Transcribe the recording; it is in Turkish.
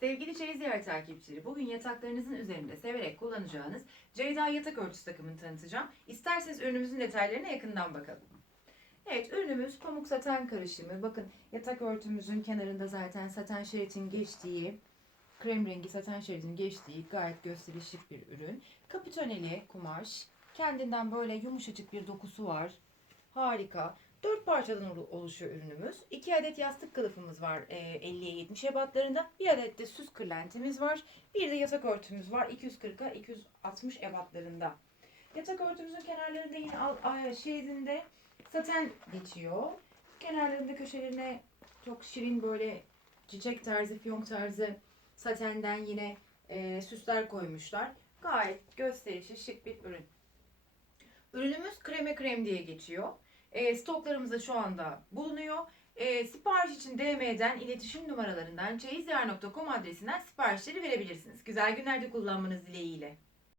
Sevgili Çeyiz Yer takipçileri, bugün yataklarınızın üzerinde severek kullanacağınız Ceyda yatak örtüsü takımını tanıtacağım. İsterseniz ürünümüzün detaylarına yakından bakalım. Evet, ürünümüz pamuk saten karışımı. Bakın yatak örtümüzün kenarında zaten saten şeritin geçtiği, krem rengi saten şeridin geçtiği gayet gösterişlik bir ürün. Kapitoneli kumaş, kendinden böyle yumuşacık bir dokusu var. Harika. Dört parçadan olu- oluşuyor ürünümüz. İki adet yastık kılıfımız var e, 50'ye 70 ebatlarında. Bir adet de süs kırlentimiz var. Bir de yatak örtümüz var 240'a 260 ebatlarında. Yatak örtümüzün kenarlarında yine al, şeridinde saten geçiyor. Kenarlarında köşelerine çok şirin böyle çiçek tarzı, fiyonk tarzı satenden yine e, süsler koymuşlar. Gayet gösterişli şık bir ürün. Ürünümüz kreme krem diye geçiyor. E, stoklarımızda şu anda bulunuyor. E, sipariş için DM'den iletişim numaralarından çeyizyer.com adresinden siparişleri verebilirsiniz. Güzel günlerde kullanmanız dileğiyle.